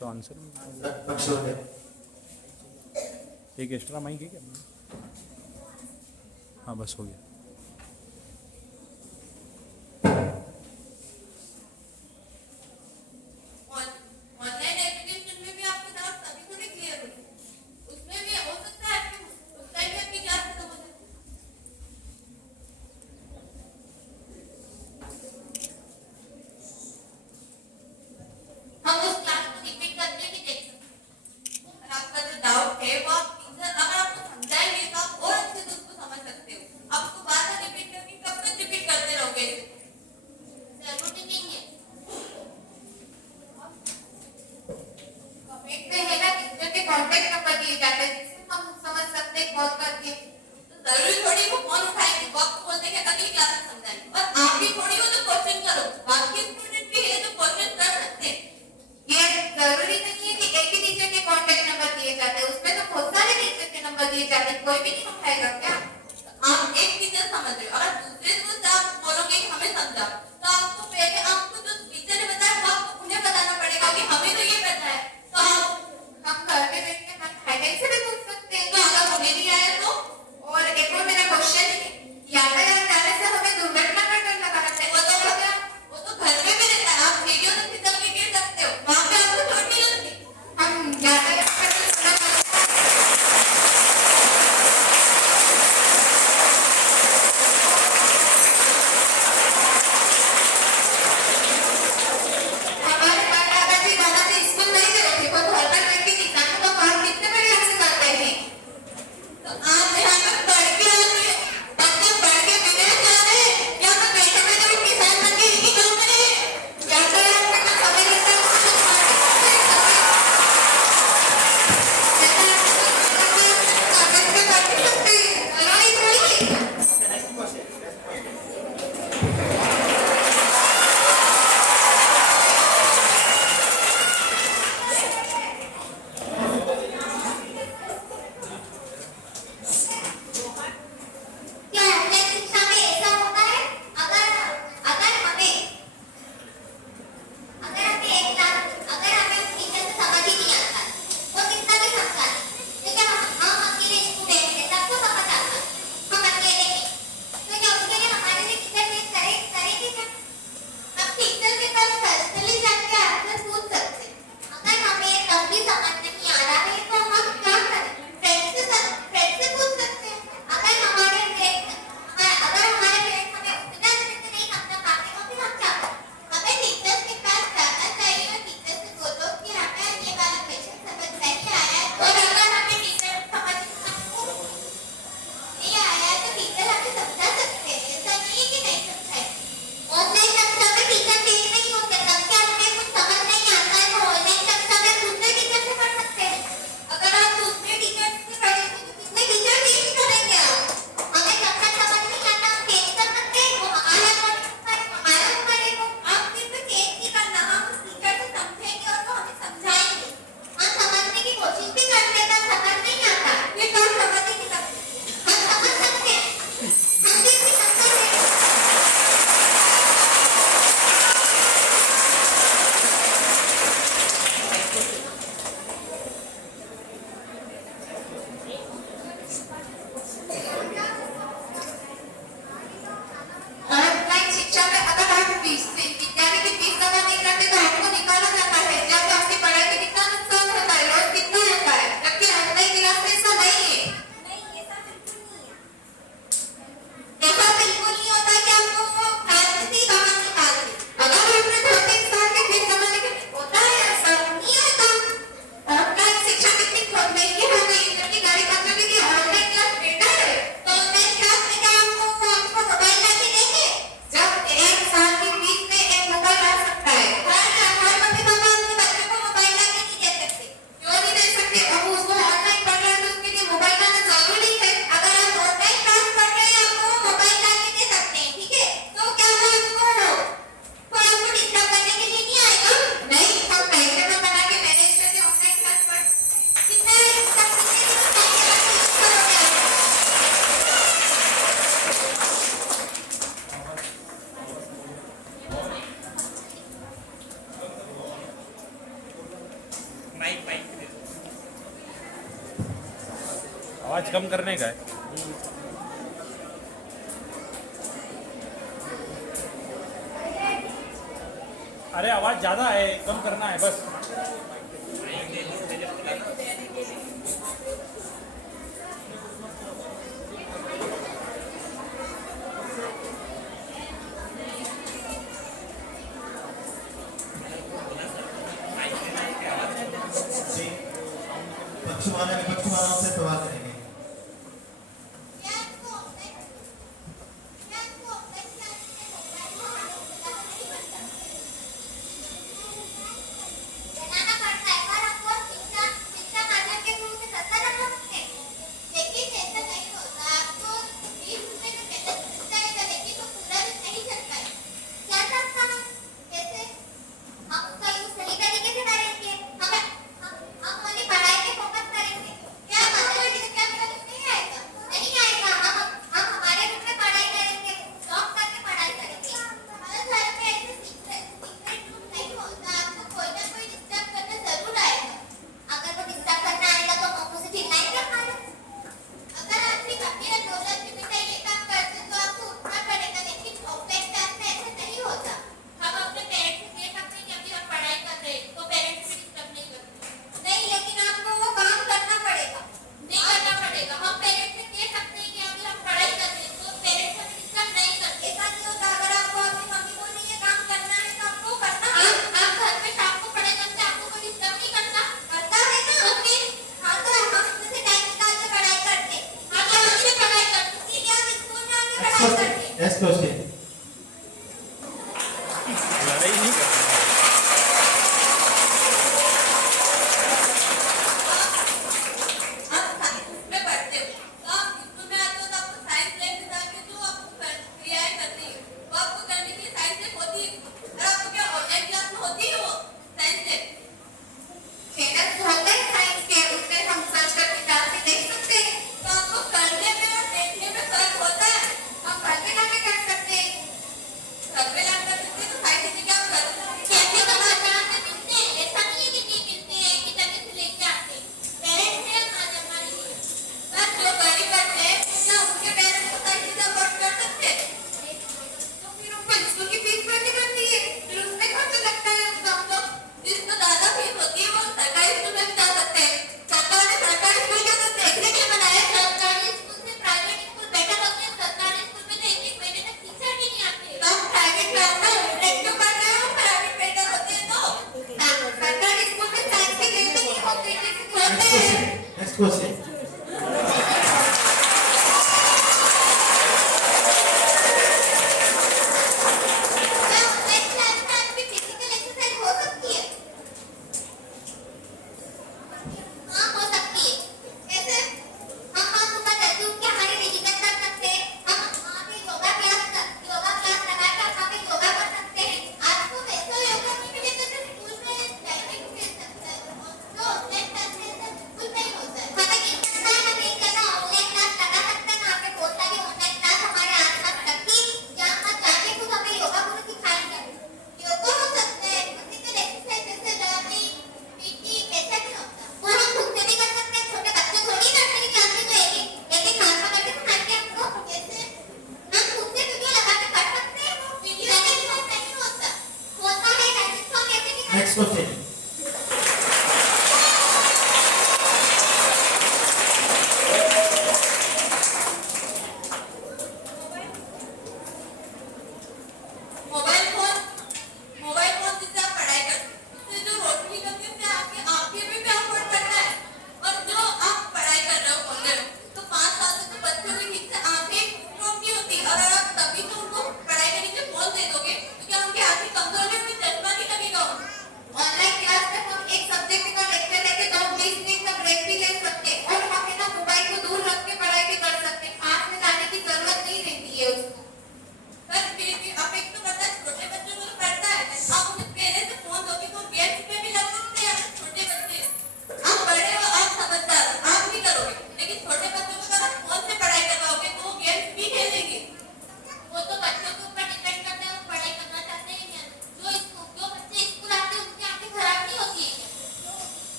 तो आंसर एक extra mic है क्या? हाँ बस हो गया। आवाज़ कम करने का है। अरे आवाज़ ज़्यादा है, कम करना है बस। पक्षवानों से सवाल करेंगे। Next question. लड़ाई नहीं करना। करने में और देखने में फर्क होता है। हम घर पे जाके कर सकते हैं।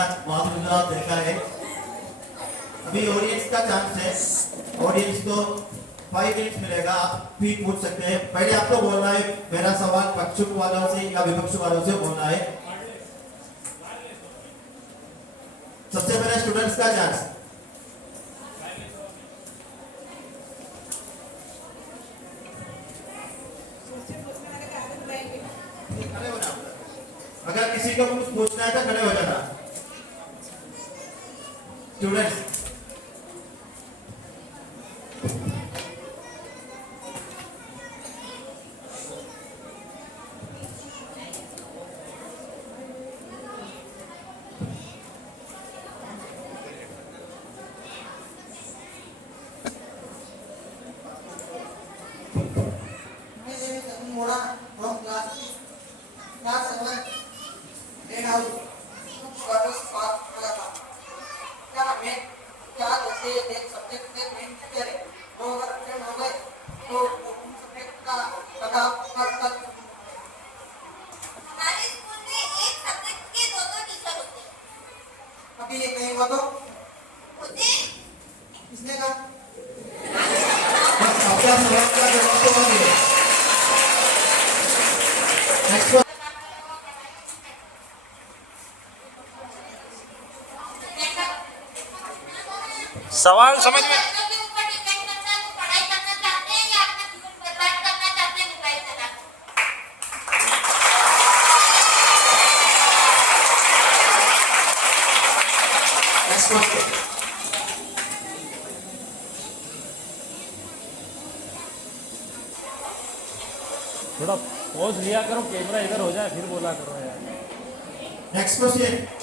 मैंने बहुत गुजरात देखा है। अभी ऑडियंस का चांस है। ऑडियंस को 5 मिनट्स मिलेगा, आप भी पूछ सकते हैं। पहले आपको बोलना है, मेरा सवाल पक्ष वालों से या विपक्ष वालों से बोलना है। सबसे पहले स्टूडेंट्स का चांस। खड़े हो जाओ। अगर किसी को कुछ पूछना है तो खड़े हो जाना। Students Mora from class 7 then how quarters पास करा था क्या हमें क्या जैसे एक सब्जेक्ट के मेन टीचर है वो अगर अटेंड हो गए तो उन सब्जेक्ट का पता कर सकते हमारे स्कूल में एक सब्जेक्ट के दो टीचर होते हैं। अभी ये कहीं हुआ तो होते हैं? किसने कहा बस अपना सवाल का जवाब तो दीजिए। नेक्स्ट सवाल समझ में बच्चों के ऊपर डिपेंड करता है, वो पढ़ाई करना चाहते हैं या अपना जीवन बर्बाद करना चाहते हैं मोबाइल चला के। Next question. थोड़ा पॉज लिया करो, कैमरा इधर हो जाए फिर बोला करो यार। Next question.